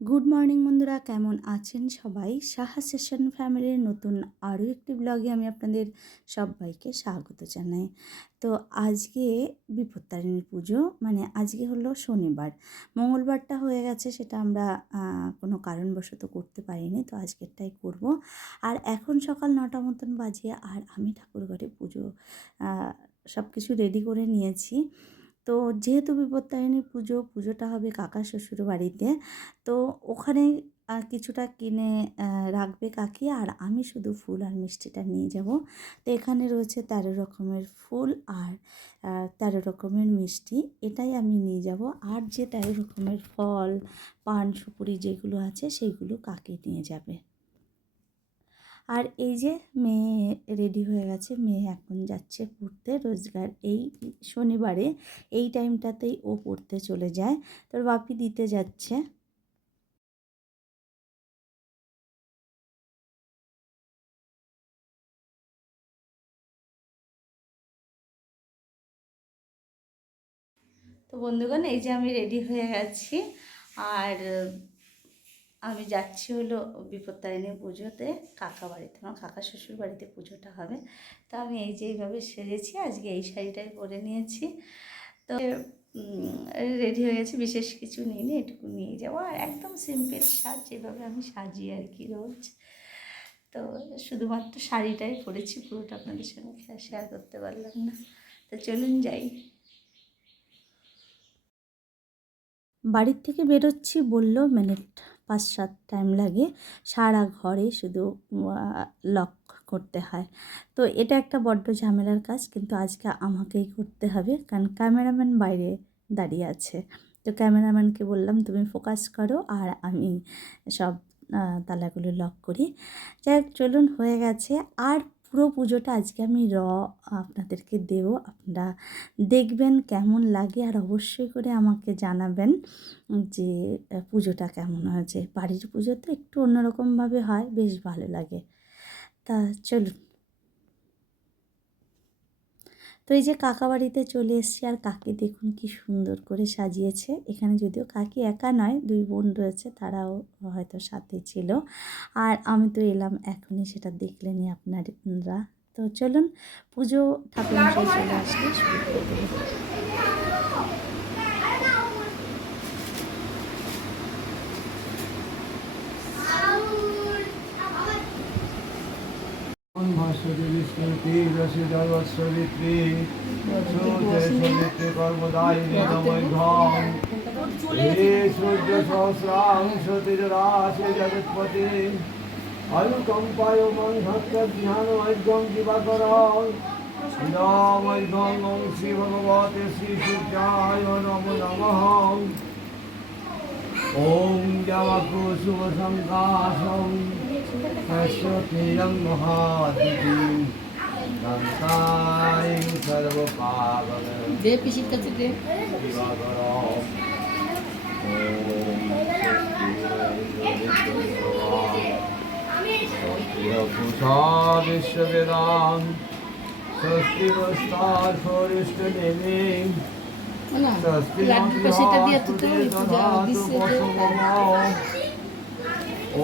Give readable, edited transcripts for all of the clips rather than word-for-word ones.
Good morning বন্ধুরা, কেমন আছেন সবাই? সাহা সেশন ফ্যামিলির নতুন আরও একটি ব্লগে আমি আপনাদের সবাইকে স্বাগত জানাই। তো আজকে বিপত্তারিণী পুজো, মানে আজকে হলো শনিবার। মঙ্গলবারটা হয়ে গেছে, সেটা আমরা কোনো কারণবশত করতে পারিনি, তো আজকেরটাই করব। আর এখন সকাল 9টা মতন বাজে, আর আমি ঠাকুরঘরে পুজো সব কিছু রেডি করে নিয়েছি। তো যেহেতু বিপত্তারিণী পুজোটা হবে কাকা শ্বশুর বাড়িতে, তো ওখানে কিছুটা কিনে রাখবে কাকি, আর আমি শুধু ফুল আর মিষ্টিটা নিয়ে যাব। তো এখানে রয়েছে 13 রকমের ফুল আর 13 রকমের মিষ্টি, এটাই আমি নিয়ে যাব। আর যে 13 রকমের ফল, পান, সুপুরি যেগুলো আছে সেইগুলো কাকি নিয়ে যাবে। আর এই যে মেয়ে রেডি হয়ে গেছে, মেয়ে এখন যাচ্ছে পড়তে। রোজগার এই শনিবারে এই টাইমটাতেই ও পড়তে চলে যায়, তোর বাপি দিতে যাচ্ছে। তো বন্ধুগণ, এই যে আমি রেডি হয়ে গেছি, আর আমি যাচ্ছি হলো বিপত্তারিণী পুজোতে কাকা বাড়িতে, আমার কাকা শ্বশুর বাড়িতে পুজোটা হবে। তো আমি এই যে এইভাবে সেরেছি, আজকে এই শাড়িটাই পরে নিয়েছি। তো রেডি হয়ে গেছি, বিশেষ কিছু নিইনি, এটুকু নিয়ে যাবো। আর একদম সিম্পল সাজ, যেভাবে আমি সাজি আর কি রোজ। তো শুধুমাত্র শাড়িটাই পরেছি, পুরোটা আপনাদের সঙ্গে শেয়ার করতে পারলাম না। তো চলুন যাই। বাড়ির থেকে বেরোচ্ছি, বললো মিনিট 5-7 টাইম লাগে। সারা ঘরে শুধু লক করতে হয়। তো এটা একটা বড্ড ঝামেলার কাজ, কিন্তু আজকে আমাকেই করতে হবে, কারণ ক্যামেরাম্যান বাইরে দাঁড়িয়ে আছে। তো ক্যামেরাম্যানকে বললাম তুমি ফোকাস করো, আর আমি সব তালাগুলো লক করি। যাই হোক, চলুন, হয়ে গেছে। আর পুরো পুজোটা আজকে আমি আপনাদেরকে দেবো, আপনারা দেখবেন কেমন লাগে, আর অবশ্যই করে আমাকে জানাবেন যে পুজোটা কেমন হয়েছে। বাড়ির পুজো তো একটু অন্যরকমভাবে হয়, বেশ ভালো লাগে। তা চলুন। তো এই যে কাকা বাড়িতে চলে এসেছি, আর কাকি দেখুন কি সুন্দর করে সাজিয়েছে। এখানে যদিও কাকি একা নয়, 2 বোন রয়েছে, তারাও হয়তো সাথে ছিল। আর আমি তো এলাম এখনই, সেটা দেখলেনই আপনারা। তো চলুন, পুজো ঠাকুরমশাই চলে আসলে শুরু করে দেবো। ভাস্বতী স্মৃতি রসিদবৎসরিত্রী সূর্যে সবিত্রী কর্মদায়িনী নমৈঘ্যং হে সূর্য সহস্রাংশতিরাশি জগৎপতি আয়ুকম্পায় মন্থক্জ্ঞানমৈঘ্যং দিবাকরং ইদমৈঘ্যং ওং শ্রী ভগবতে শ্রী সূর্যায় নমো নমঃ। ওং দেবাকু শুভ সংকাশং সরস্বতীয়ং মহাদিতিং গন্তায়ং সর্বপাবনং দে পিসির কাছে দে। দিবাকরং। ওম স্বস্তিরপুষা বিশ্ববেদাং স্বস্তিরস্তার ফরিষ্টদেবী লাড্ডু পেশিটা দিয়ে তো তো পূজা দিচ্ছে।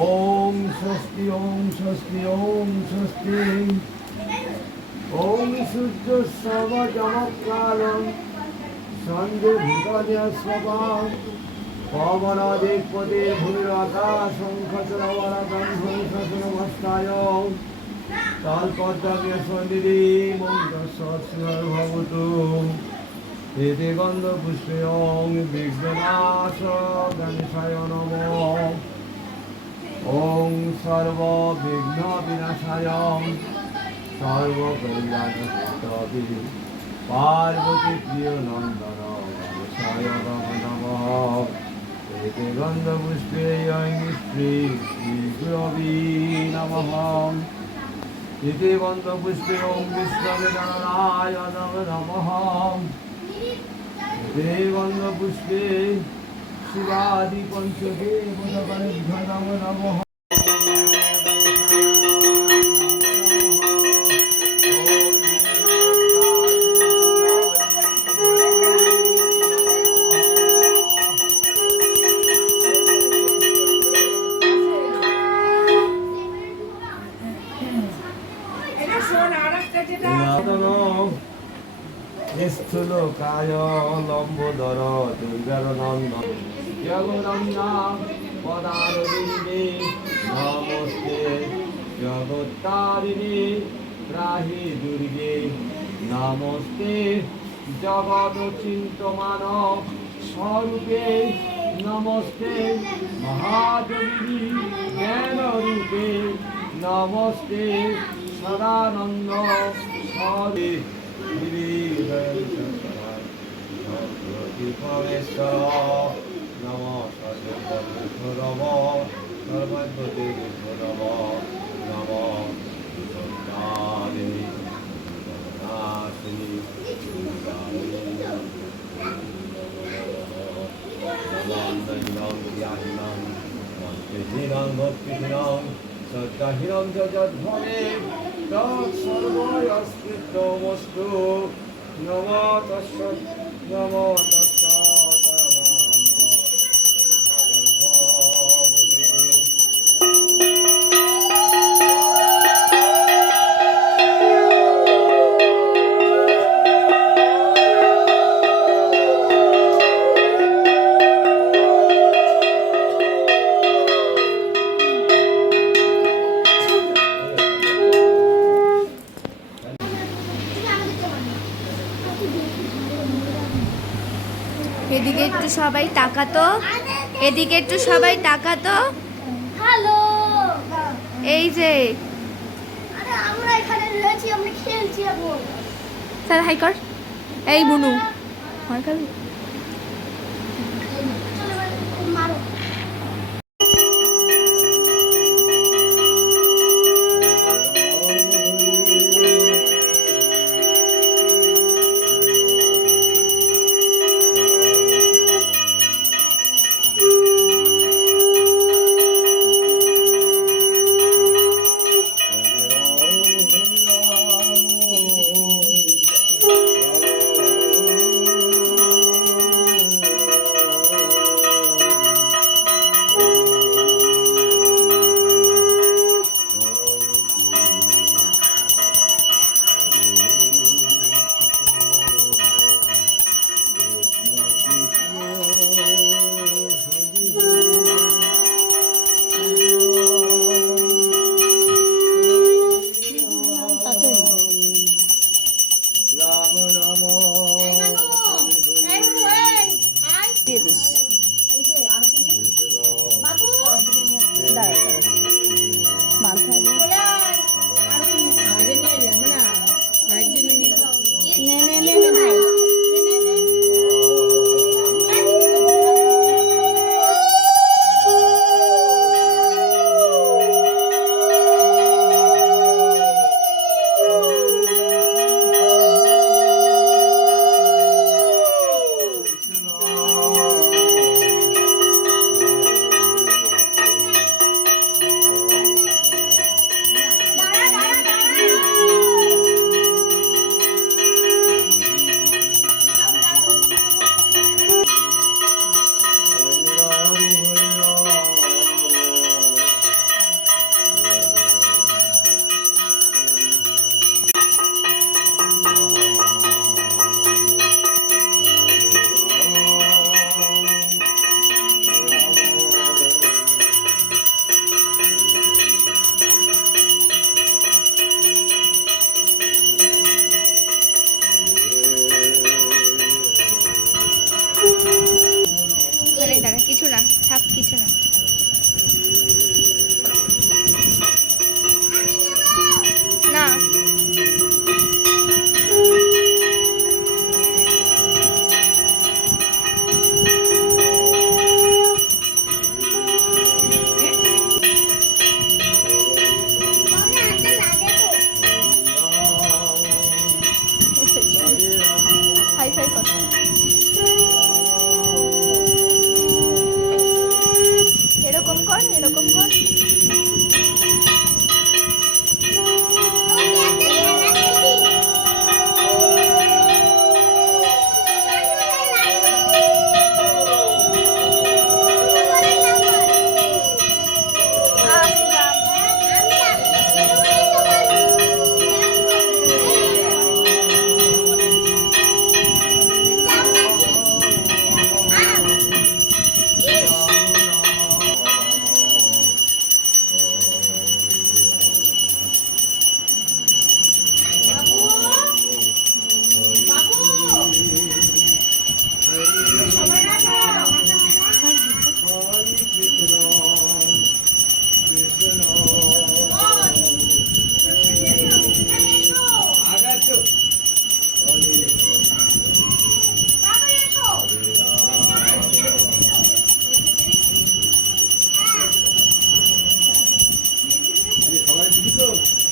ওম স্বস্তি ওম স্বস্তি ওম স্বস্তি ওম সূর্য সব চমৎকারং সন্ধে ভূতাদেশ্ববাং পবনাদিপতি ভূমিরাকাশং খচরবরকং ভূষণমস্তায়ং তালপদ্মে সন্দিদি মন্ত্রস্বস্তির্ভবতু এতে গন্ধপুষ্পেয়ং বিঘ্ননাশ গণেশায় নমঃ। ওং সর্ববিঘ্নবিনাশায় সর্বকল্যাণকৃতবে পার্বতী প্রিয় নন্দন গণেশায় নমঃ। এতে গন্ধপুষ্পেয়ং শ্রী শ্রী গুরবে নমঃ। এতে গন্ধপুষ্পেয়ং বিষ্ণুবেদনায় নমঃ। এতে গন্ধপুষ্পে শিবাদি পঞ্চদেবতাভ্যো নমো নমঃ। স্থূলকায় লম্বোদর দুর্গার নন্দন জগরম্না পদারবিন্দে নমস্তে জগত্তারিণী ত্রাহি দুর্গে নমস্তে জগৎ চিন্তমান স্বরূপে নমস্তে মহাদেবী জ্ঞানরূপে নমস্তে সদানন্দ স্বরূপে পরমেশ্বর নম সর্বদেব সর্বদেব নম নম সন্তানিনী নাশিনী নমন্দন জ্ঞানম মন্ত্রিণং ভক্তিণং সত্যাহিরং যদ্ভবে তৎসর্বয়স্কৃতমস্তু নম তস্য নম তস্য এদিকে একটু সবাই তাকাতো, এদিকে একটু সবাই তাকাতো। হ্যালো, এই যে আরে আমরা এখানে রয়েছি, আমরা খেলছি এখন। স্যার হাই কর। এই বুনু হাই কর। চলো এবার মারো।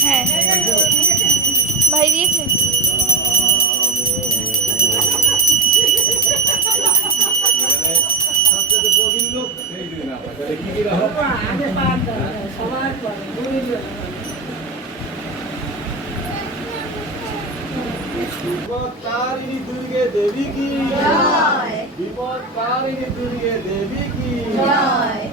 হ্যাঁ ভাই দিয়েছে। বিপত্তারিণী দুর্গে দেবী কি জয়, বিপত্তারিণী দুর্গে দেবী কি জয়।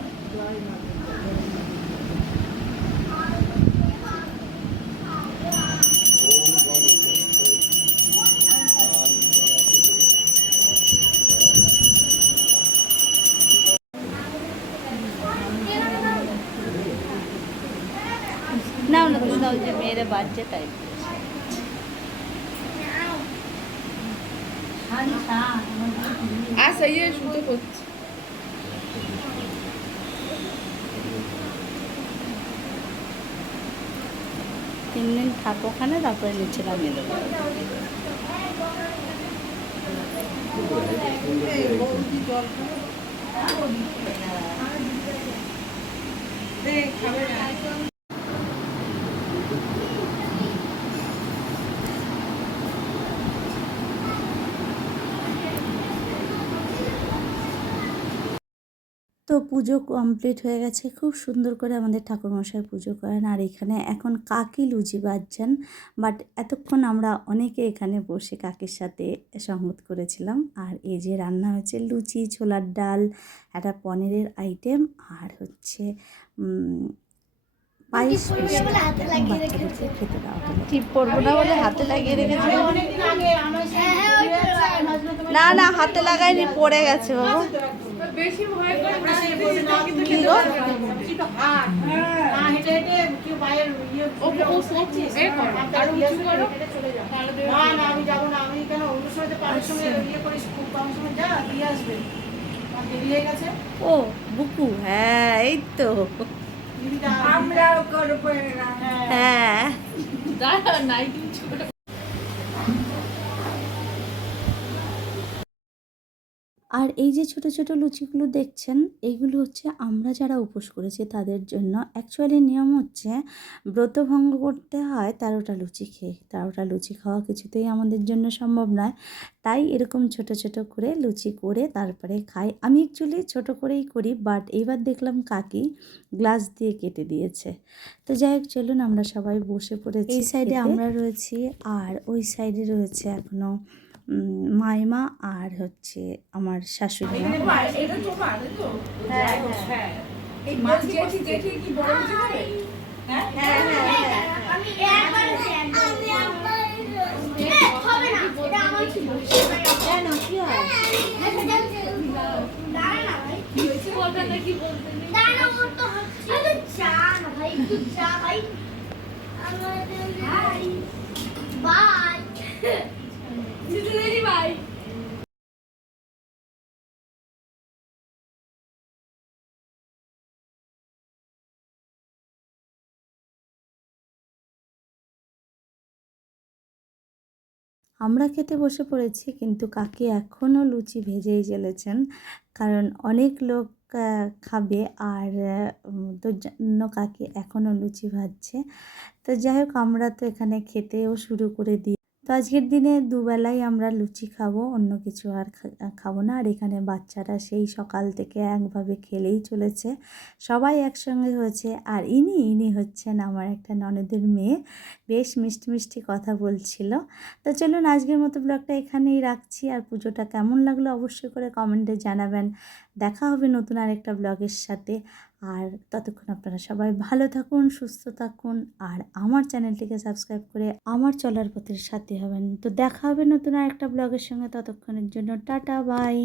না না তুমি দাও, যে মেয়েরা বাচ্চা তাই আচ্ছা ইয়ে শুতে করছি। 3 দিন থাকো ওখানে, তারপরে নিচে নামিয়ে দেবো। তো পুজো কমপ্লিট হয়ে গেছে, খুব সুন্দর করে আমাদের ঠাকুরমশাই পুজো করেন। আর এখানে এখন কাকি লুচি বাজছেন, বাট এতক্ষণ আমরা অনেকে এখানে বসে কাকির সাথে সঙ্গত করেছিলাম। আর এই যে রান্না হয়েছে লুচি, ছোলার ডাল, একটা পনিরের আইটেম, আর হচ্ছে পায়েস মিষ্টি। এখন বাচ্চাদেরকে খেতে দেওয়া হলো। টিপ পরবো না বলে হাতে লাগিয়ে রেখেছে। না না হাতে লাগাইনি, পড়ে গেছে বাবা। বেশি ভয় করে কি গো? ও বুকু, হ্যাঁ এই তো, হ্যাঁ আর এই যে ছোট ছোট লুচিগুলো দেখছেন, এইগুলো হচ্ছে আমরা যারা উপোস করেছি তাদের জন্য। অ্যাকচুয়ালি নিয়ম হচ্ছে ব্রতভঙ্গ করতে হয় 13টা লুচি খেয়ে। 13টা লুচি খাওয়া কিছুতেই আমাদের জন্য সম্ভব নয়, তাই এরকম ছোট ছোট করে লুচি করে তারপরে খাই। আমি অ্যাকচুয়ালি ছোট করেই করি, বাট এইবার দেখলাম কাকি গ্লাস দিয়ে কেটে দিয়েছে। তো যাই হোক, চলুন আমরা সবাই বসে পড়েছি। এই সাইডে আমরা রয়েছি, আর ওই সাইডে রয়েছে এখনও মাইমা আর হচ্ছে আমার শাশুড়ি মা। আমরা খেতে বসে পড়েছি, কিন্তু কাকি এখনও লুচি ভেজেই চলেছেন, কারণ অনেক লোক খাবে। আর তোর জন্য কাকি এখনও লুচি ভাজছে। তো যাই হোক, আমরা তো এখানে খেতেও শুরু করে দিই। তো আজকের দিনে দুবেলাই আমরা লুচি খাবো, অন্য কিছু আর খাবো না। আর এখানে বাচ্চারা সেই সকাল থেকে একভাবে খেলেই চলেছে, সবাই একসঙ্গে হয়েছে। আর ইনি হচ্ছেন আমার একটা ননদের মেয়ে, বেশ মিষ্টি মিষ্টি কথা বলছিল। তো চলুন আজকের মতো ব্লগটা এখানেই রাখছি। আর পুজোটা কেমন লাগলো অবশ্যই করে কমেন্টে জানাবেন। দেখা হবে নতুন আরেকটা ব্লগের সাথে। আর ততক্ষণ আপনারা সবাই ভালো থাকুন, সুস্থ থাকুন, আর আমার চ্যানেলটিকে সাবস্ক্রাইব করে আমার চলার পথের সাথী হবেন। তো দেখা হবে নতুন আরেকটা ব্লগের সঙ্গে, ততক্ষণের জন্য টাটা বাই।